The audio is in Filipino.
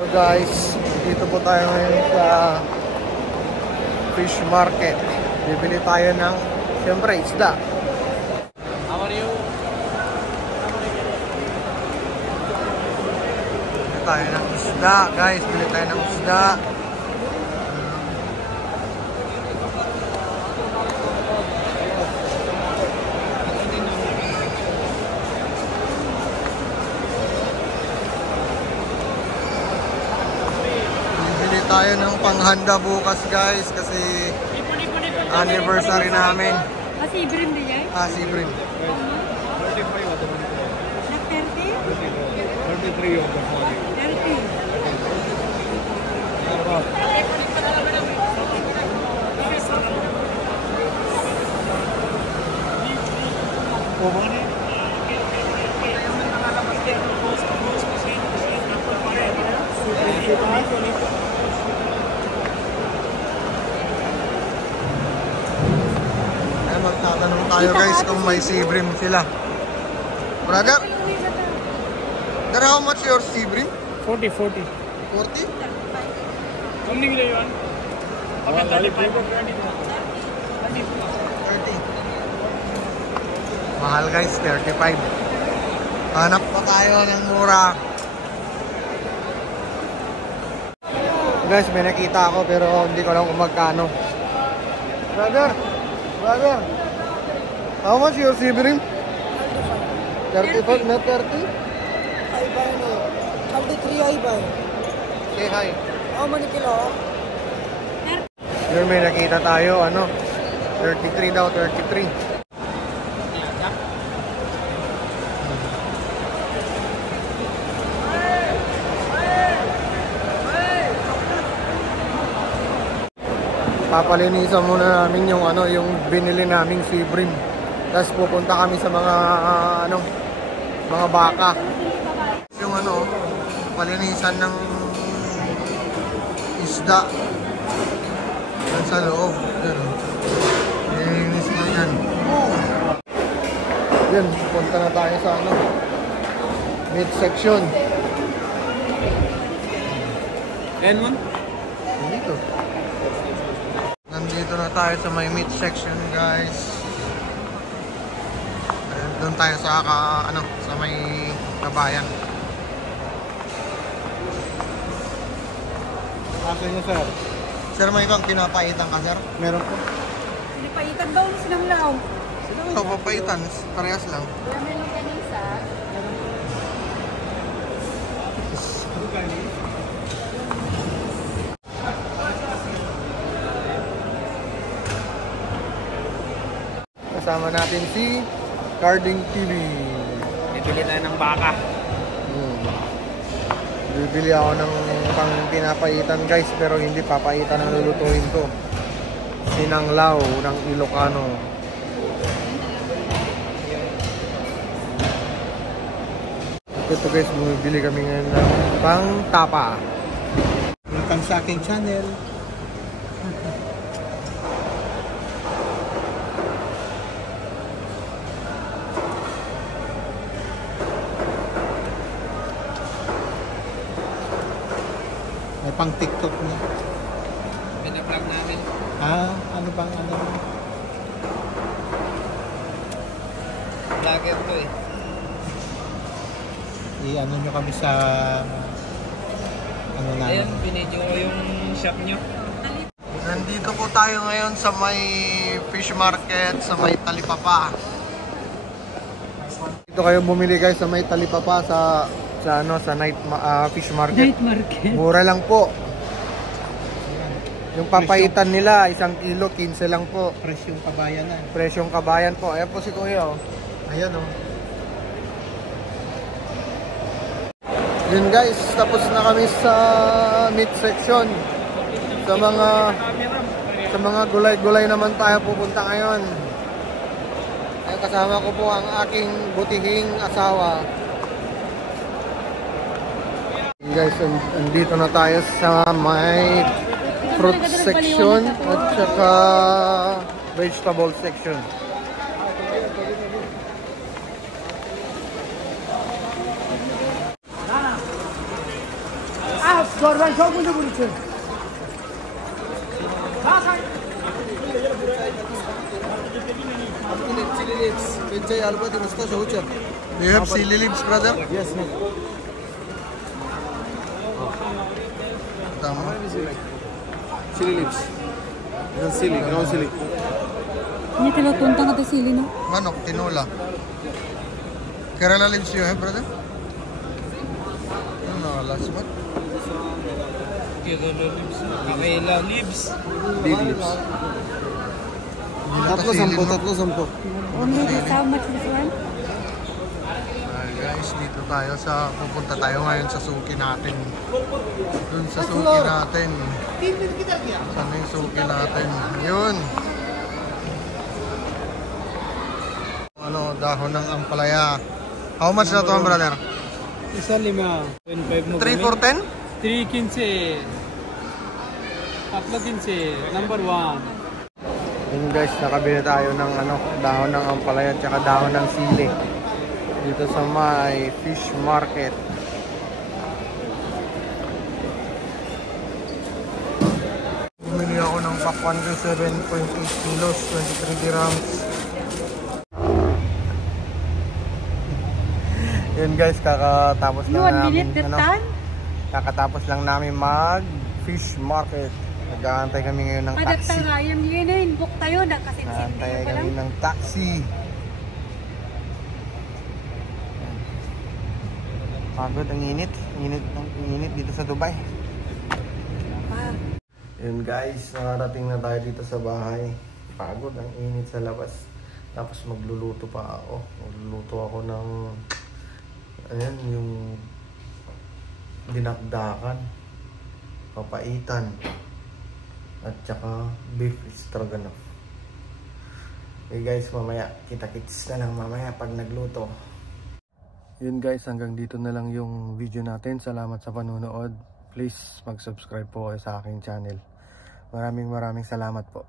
So guys, dito po tayo ngayon sa fish market. Bibili tayo ng, siyempre, isda. How are you? Bili tayo ng isda, guys. Bili tayo ng isda. Tayo ng panghanda bukas guys kasi anniversary namin. Sibrim din yan? Sibrim. 35 at the moment. 30? 33 of the morning. 30. Magtatanong tayo guys kung may sibrim sila. Brother, how much your sibrim? 40. 40? How many kilo you want? Okay, 35 or 20. 30. Mahal guys, 35. Hanap pa tayo ng mura. Guys, may nakita ako pero hindi ko alam kung magkano. Brother, how much your sibrim? 35, not 30? I buy no. 33 I buy. Say hi. How many kilo? Yun, may nakita tayo, 33 daw, 33. Papalinisan muna namin yung yung binili naming sibrim. Tapos pupunta kami sa mga mga baka. Yung palinisan ng isda. Yan sa loob. Nilinis na yan. Yan, punta na tayo sa meat section. And one? Dito. Nandito na tayo sa may meat section guys. Doon tayo sa sa may kabayan. Asa niyo sir? Sir, may ibang pinapaitan ka sir? Meron po. Pinapaitan daw silang lao. Sino papaitan? Parehas lang. Meron kanisa. Kasama natin si Carding TV. Bibili tayo ng baka. Bibili ako ng pang pinapaitan guys, pero hindi papaitan ang lulutuin ko. Sinanglaw ng Ilocano. Ito guys, bumibili kami ngayon ng pang tapa. Welcome sa aking channel. May pang TikTok niya. Pina-vlog namin. Ano bang Vlogger to eh. I-ano nyo kami sa namin. Ayun, binidyo ko yung shop nyo. Nandito po tayo ngayon sa may fish market sa may Talipapa. Dito kayo bumili guys sa may Talipapa sa night fish market. Night market. Mura lang po. Yung papaitan nila, 1 kilo, 15 lang po. Presyong kabayan na. Presyong kabayan po. Ayan po si Kuya. Ayan Yun guys, tapos na kami sa meat section. Sa mga gulay-gulay naman tayo pupunta ngayon. Ay, kasama ko po ang aking butihing asawa. Guys, andito na tayo sa may fruit section at saka vegetable section. Jordan çok mu bunun için? Chili leaves. Pinjay albati musta shoucher. Do you have chili leaves, brother? Yes, no. Tama. Chili leaves. Ground chili, ground chili. Ini tinutunta nga sili, no? Manok, tinola. Kerala leaves you have, brother? Ano na, last one? Kerala leaves. Big leaves. Tatlo sampo. Only this, how much this one? Guys, dito tayo pupunta tayo ngayon sa suki natin. Dun sa suki natin. Saan yung suki natin? Yun. Ano, dahon ng ampalaya. How much na to, brother? Isa 5. 25 mo 3 for 10? 3 15. Tatlo 15. Number 1. Yun guys, nakabili tayo ng dahon ng ampalaya at saka dahon ng sili. Dito sa may fish market. Bumili ako ng pakwan ko 7.8 kilos, 23 dirhams. Yun guys, kakatapos lang namin kakatapos lang namin mag fish market. Nag-aantay kami ngayon ng taxi. Book tayo na kasi Nag-aantay kami ng taxi. Pagod, ang init. Init dito sa Dubai. Yun guys, nakarating na tayo dito sa bahay. Pagod, ang init sa labas. Tapos magluluto pa ako. Magluluto ako ng ayan, yung dinakdakan, papaitan, at saka beef stroganoff. Okay guys, mamaya kita-kits na lang mamaya pag nagluto. Yun guys, hanggang dito na lang yung video natin. Salamat sa panunood. Please mag-subscribe po kayo sa aking channel. Maraming salamat po.